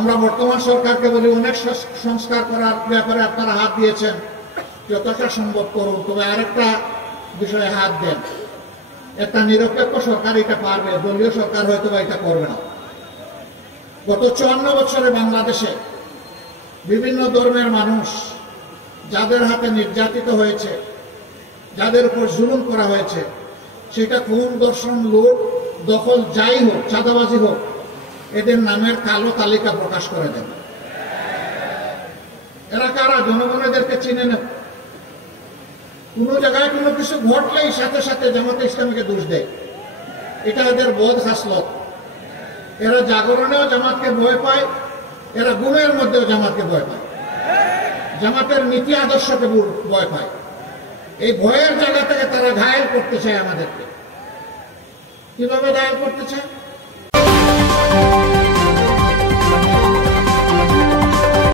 আমরা বর্তমান সরকারকে বলি অনেক সংস্কার করার ব্যাপারে আপনারা হাত দিয়েছেন, যতটা সম্ভব করুন, তবে আরেকটা বিষয়ে হাত দেন। একটা নিরপেক্ষ সরকার এটা পারবে, দলীয় সরকার হয়তো বা এটা করবে না। গত 54 বছরে বাংলাদেশে বিভিন্ন ধর্মের মানুষ যাদের হাতে নির্যাতিত হয়েছে, যাদের উপর জুলুম করা হয়েছে, সেটা খুন, দর্শন, লুট, দখল যাই হোক, চাঁদাবাজি হোক, এদের নামের কালো তালিকা প্রকাশ করে দেন। এরা কারা? জনগণ এদেরকে চিনে নেন। কোনো জায়গায় কোনো কিছু ঘটলেই সাথে সাথে জামাতে ইসলামীকে দোষ দেয়। এটা এদের বোধ খাসলত। এরা জাগরণেও জামাতকে ভয় পায়, এরা গুমের মধ্যেও জামাতকে ভয় পায়, জামাতের নীতি আদর্শকে ভয় পায়। এই ভয়ের জায়গা থেকে তারা ঘায়েল করতে চায় আমাদেরকে। কিভাবে ঘায়েল করতে চায়?